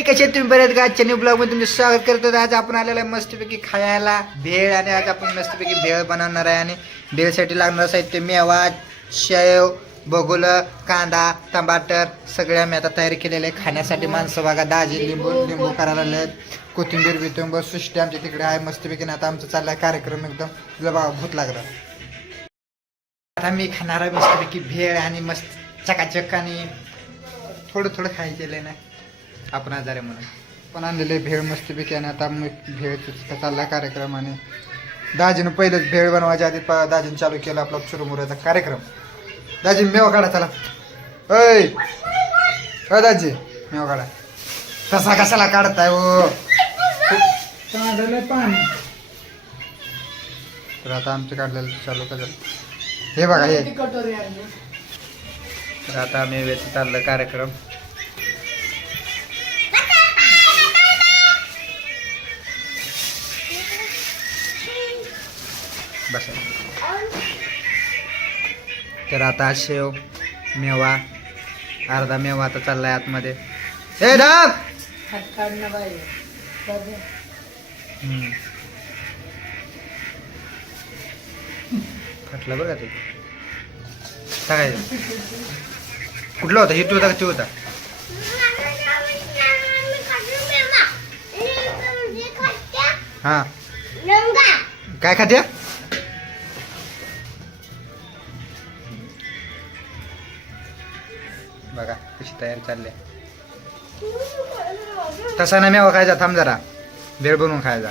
मंडळी कसे तुम्ही? बरेच का? आजच्या न्यू ब्लॉगमध्ये स्वागत करतो. आज आपण आलेला आहे मस्तपैकी खायला भेळ आणि आज आपण मस्तपैकी भेळ बनवणार आहे आणि भेळसाठी लागणार साहित्य मेवा शेव बगुल कांदा टमाटर सगळ्या आम्ही आता तयारी केलेले आहे. खाण्यासाठी माणसं बघा दाजी लिंबू लिंबू करायला लागले कोथिंबीर बिथिंबीर सृष्टी आमच्या तिकडे आहे. मस्तपैकी आता आमचा चाललाय कार्यक्रम एकदम. तुला बघा भूत लागला. आता मी खाणार आहे मस्तपैकी भेळ आणि मस्त चकाचक आणि थोडं थोडं खायचं ना. आपण आजारी म्हणून. पण आणलेले भेळ मस्तपैकी आणि आता मी भेळचा चालला कार्यक्रम आणि दाजीनं पहिलेच भेळ बनवायच्या आधी प- दाजीनं चालू केला आपला चुरमुऱ्याचा कार्यक्रम. दाजी मेवा काढा चला. अ दाजी मेवा काढा. कसा कशाला काढताय हो? पाणी. तर आता आमचं काढलेलं चालू करा. हे बघा हे. तर आता आम्ही वेळ चाललं कार्यक्रम. बस. तर आता शेव मेवा अर्धा मेवा आता चाललाय आतमध्ये. हे हम्म. फाटलं का ते? टाकायचं. कुठला होता? हिटू होता का ते होता हा. काय खात्या? बघा कशी तयारी चालली. तसा ना मेवा खायचा थांब जरा. भेळ बनवून खायचा.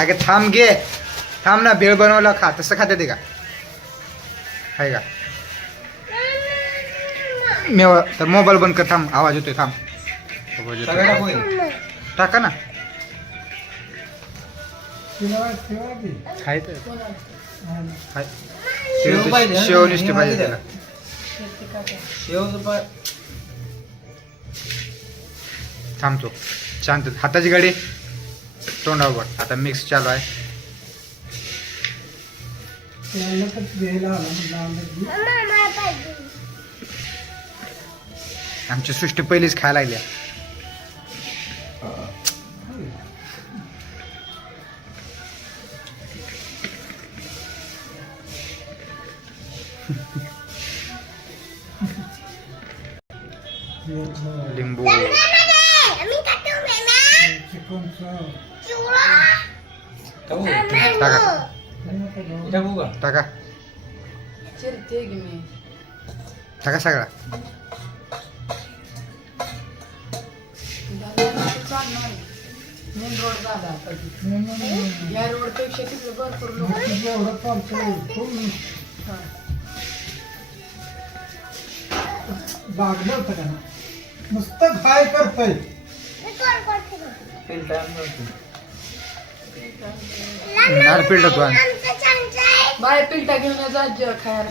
अगे थांब घे थांब ना भेळ बनवला खा. तसं खाते ते का? आहे का? मेवा तर मोबाईल बंद कर थांब. आवाज येतोय थांब. आवाज येतोय. टाका ना. खायचं. खाय शेव पाहिजे ना? शेव नुसती पाहिजे त्याला. थांबतो. शांत हाताची गाडी तोंडावर बघ. आता मिक्स चालू आहे. आमची सृष्टी पहिलीच खायला लागली. आहे. लिंबू टाका टाका चिरते की मी टाका सगळा मेन रोड झाला कधी या रोडपेक्षा तिकडे भरपूर लोक हा. नुसतं काय करतोय नार पिल्ट घेऊन जा जे खायला.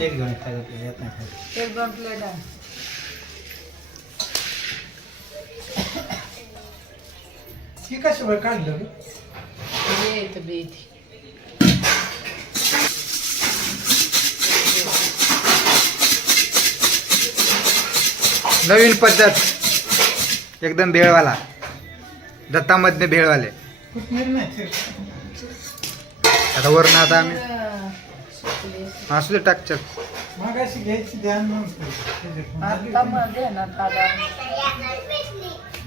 एक दोन प्लेट आहे ती कशी वेळ काढलं ग? येत बीत नवीन पद्धत. एकदम भेळवाला. दत्तामधने भेळवाले. कोथिंबीर नाही आता वरून आता आम्ही सुकले असू दे टाक चल. मागाशी घ्यायची ध्यान नव्हतं. आता मध्ये ना दादा.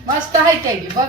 मस्त आहे की बघ.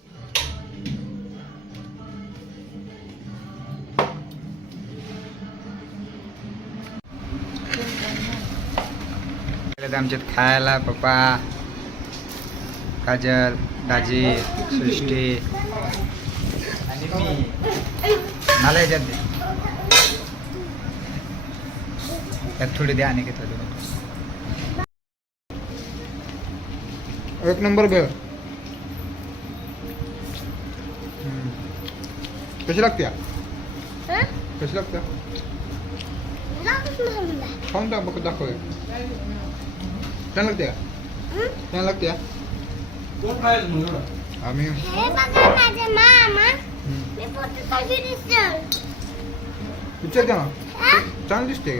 आमच्यात खायला पप्पा काजल दाजी सृष्टी आणि मी. मला ह्याच्यात दे. त्यात थोडी द्या आणि तुम्ही एक नंबर भेळ. कशी लागते? कशी लागते? खाऊन बघ दाखव छान लागते का छान लागते का? कोण खायला म्हणलं आम्ही हे बघा माझे मामा हम्म. मी फोटो काढून दिसतो विचार द्या ना चांगली दिसते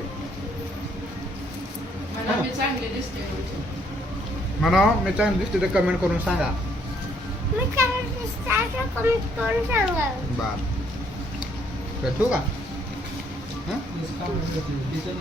मला मी चांगले दिसते म्हणा मी चांगली दिसते तर कमेंट करून सांगा मी चांगलं दिसतो असं कमेंट करून सांगा बर ठेवू का हं? तेच काम करते.